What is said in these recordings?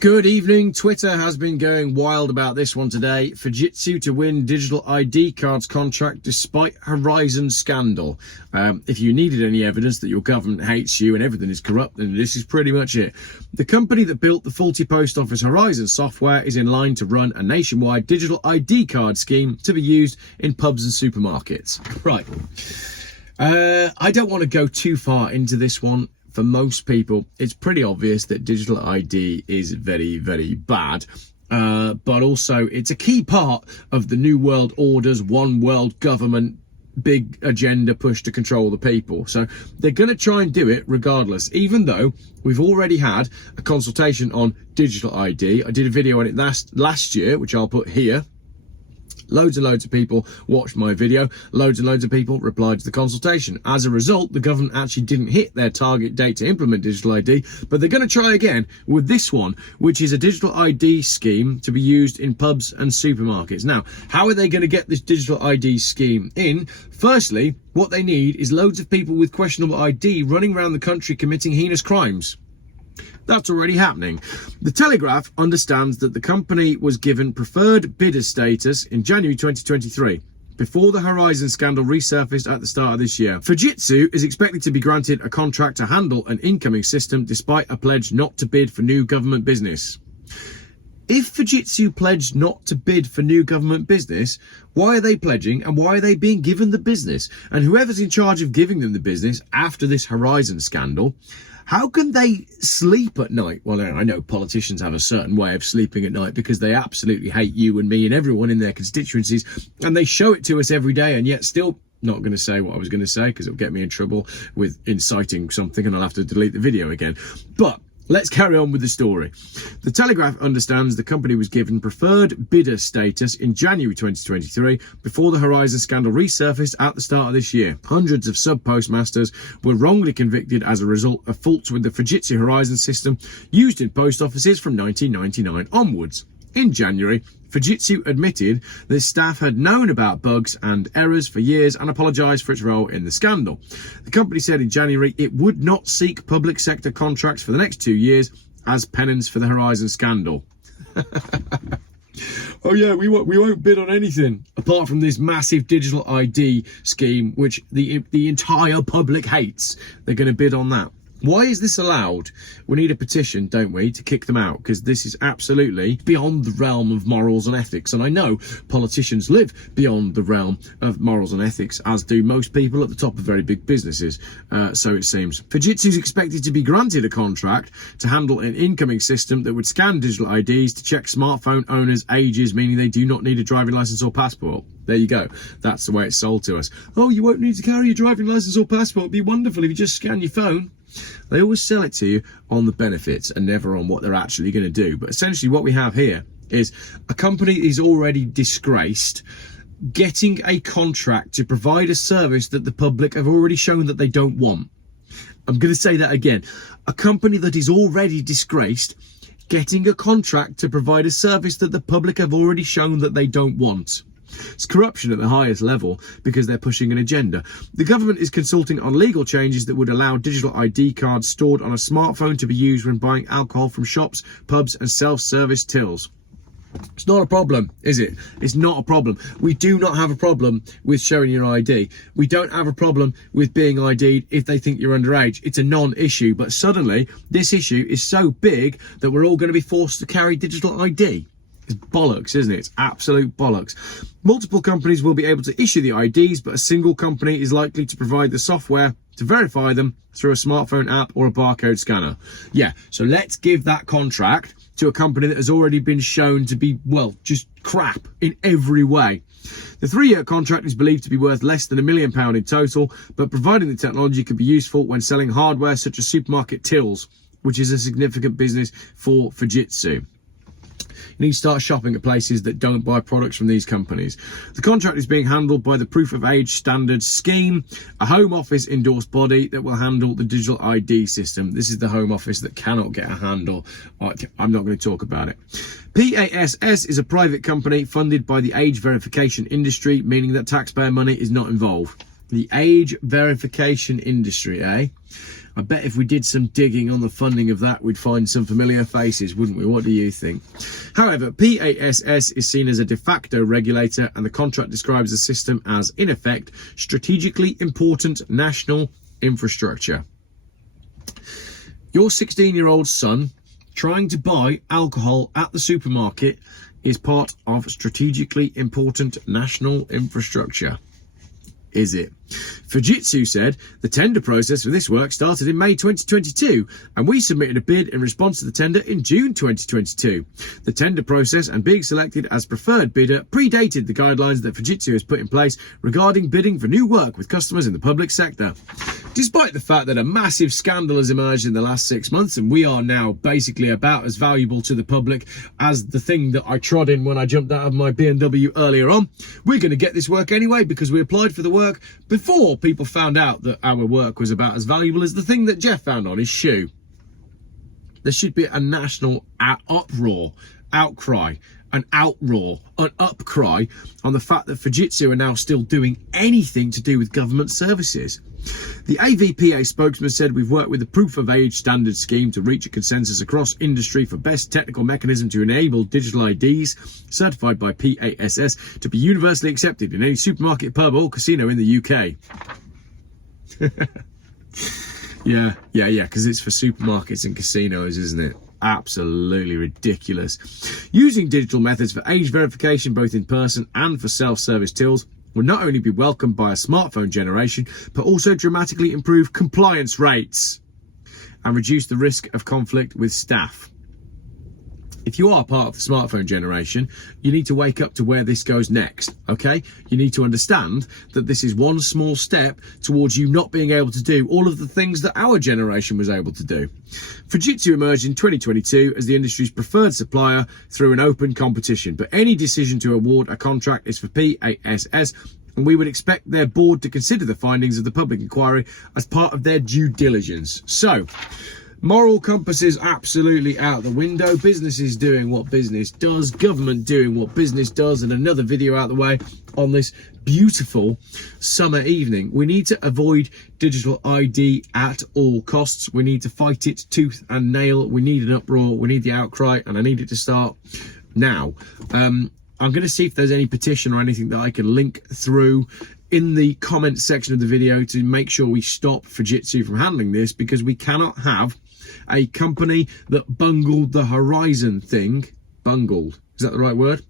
Good evening. Twitter has been going wild about this one today. Fujitsu to win digital ID cards contract despite Horizon scandal. If you needed any evidence that your government hates you and everything is corrupt, then this is pretty much it. The company that built the faulty post office Horizon software is in line to run a nationwide digital ID card scheme to be used in pubs and supermarkets. Right. I don't want to go too far into this one. For most people, it's pretty obvious that digital ID is very, very bad. But also, it's a key part of the New World Order's one world government big agenda push to control the people. So they're going to try and do it regardless, even though we've already had a consultation on digital ID. I did a video on it last year, which I'll put here. Loads and loads of people watched my video. Loads and loads of people replied to the consultation. As a result, the government actually didn't hit their target date to implement digital ID, but they're going to try again with this one, which is a digital ID scheme to be used in pubs and supermarkets. Now, how are they going to get this digital ID scheme in? Firstly, what they need is loads of people with questionable ID running around the country committing heinous crimes. That's already happening. The Telegraph understands that the company was given preferred bidder status in January 2023, before the Horizon scandal resurfaced at the start of this year. Fujitsu is expected to be granted a contract to handle an incoming system despite a pledge not to bid for new government business. If Fujitsu pledged not to bid for new government business, why are they pledging and why are they being given the business? And whoever's in charge of giving them the business after this Horizon scandal, how can they sleep at night? Well, I know politicians have a certain way of sleeping at night because they absolutely hate you and me and everyone in their constituencies, and they show it to us every day, and yet still not going to say what I was going to say because it'll get me in trouble with inciting something and I'll have to delete the video again. But let's carry on with the story. The Telegraph understands the company was given preferred bidder status in January 2023 before the Horizon scandal resurfaced at the start of this year. Hundreds of sub-postmasters were wrongly convicted as a result of faults with the Fujitsu Horizon system used in post offices from 1999 onwards. In January, Fujitsu admitted that staff had known about bugs and errors for years and apologised for its role in the scandal. The company said in January it would not seek public sector contracts for the next 2 years as penance for the Horizon scandal. Oh yeah, we won't bid on anything apart from this massive digital ID scheme, which the entire public hates. They're going to bid on that. Why is this allowed? We need a petition, don't we, to kick them out, because this is absolutely beyond the realm of morals and ethics. And I know politicians live beyond the realm of morals and ethics, as do most people at the top of very big businesses, so it seems. Fujitsu is expected to be granted a contract to handle an incoming system that would scan digital IDs to check smartphone owners' ages, meaning they do not need a driving licence or passport. There you go. That's the way it's sold to us. Oh, you won't need to carry your driving licence or passport. It'd be wonderful if you just scan your phone. They always sell it to you on the benefits and never on what they're actually going to do. But essentially what we have here is a company is already disgraced getting a contract to provide a service that the public have already shown that they don't want. I'm going to say that again. A company that is already disgraced getting a contract to provide a service that the public have already shown that they don't want. It's corruption at the highest level because they're pushing an agenda. The government is consulting on legal changes that would allow digital ID cards stored on a smartphone to be used when buying alcohol from shops, pubs and self-service tills. It's not a problem, is it? It's not a problem. We do not have a problem with showing your ID. We don't have a problem with being ID'd if they think you're underage. It's a non-issue, but suddenly this issue is so big that we're all going to be forced to carry digital ID. It's bollocks, isn't it? It's absolute bollocks. Multiple companies will be able to issue the IDs, but a single company is likely to provide the software to verify them through a smartphone app or a barcode scanner. Yeah, so let's give that contract to a company that has already been shown to be, well, just crap in every way. The 3-year contract is believed to be worth less than £1 million in total, but providing the technology could be useful when selling hardware such as supermarket tills, which is a significant business for Fujitsu. You need to start shopping at places that don't buy products from these companies. The contract is being handled by the Proof of Age Standards Scheme, a Home Office endorsed body that will handle the digital ID system. This is the Home Office that cannot get a handle. I'm not going to talk about it. PASS is a private company funded by the age verification industry, meaning that taxpayer money is not involved. The age verification industry, eh? I bet if we did some digging on the funding of that, we'd find some familiar faces, wouldn't we? What do you think? However, PASS is seen as a de facto regulator, and the contract describes the system as, in effect, strategically important national infrastructure. Your 16-year-old son trying to buy alcohol at the supermarket is part of strategically important national infrastructure. Is it? Fujitsu said the tender process for this work started in May 2022, and we submitted a bid in response to the tender in June 2022. The tender process and being selected as preferred bidder predated the guidelines that Fujitsu has put in place regarding bidding for new work with customers in the public sector. Despite the fact that a massive scandal has emerged in the last 6 months, and we are now basically about as valuable to the public as the thing that I trod in when I jumped out of my BMW earlier on, we're going to get this work anyway because we applied for the work before people found out that our work was about as valuable as the thing that Geoff found on his shoe. There should be a national uproar, outcry, an outroar, an upcry on the fact that Fujitsu are now still doing anything to do with government services. The AVPA spokesman said, we've worked with the Proof of Age standard scheme to reach a consensus across industry for best technical mechanism to enable digital IDs certified by PASS to be universally accepted in any supermarket, pub or casino in the UK. Yeah, because it's for supermarkets and casinos, isn't it? Absolutely ridiculous. Using digital methods for age verification, both in person and for self-service tills, will not only be welcomed by a smartphone generation, but also dramatically improve compliance rates and reduce the risk of conflict with staff. If you are part of the smartphone generation, you need to wake up to where this goes next, okay? You need to understand that this is one small step towards you not being able to do all of the things that our generation was able to do. Fujitsu emerged in 2022 as the industry's preferred supplier through an open competition, but any decision to award a contract is for PASS, and we would expect their board to consider the findings of the public inquiry as part of their due diligence. So, moral compass is absolutely out the window. Business is doing what business does. Government doing what business does. And another video out the way on this beautiful summer evening. We need to avoid digital ID at all costs. We need to fight it tooth and nail. We need an uproar. We need the outcry. And I need it to start now. I'm going to see if there's any petition or anything that I can link through in the comment section of the video to make sure we stop Fujitsu from handling this, because we cannot have a company that bungled the Horizon thing. Bungled, is that the right word?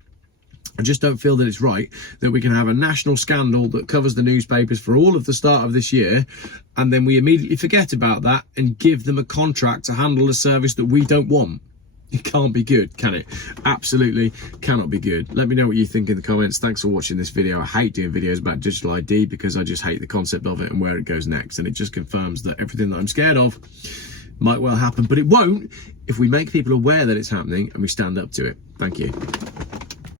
I just don't feel that it's right that we can have a national scandal that covers the newspapers for all of the start of this year, and then we immediately forget about that and give them a contract to handle a service that we don't want. It can't be good, can it? Absolutely cannot be good. Let me know what you think in the comments. Thanks for watching this video. I hate doing videos about digital ID because I just hate the concept of it and where it goes next. And it just confirms that everything that I'm scared of might well happen, but it won't if we make people aware that it's happening and we stand up to it. Thank you.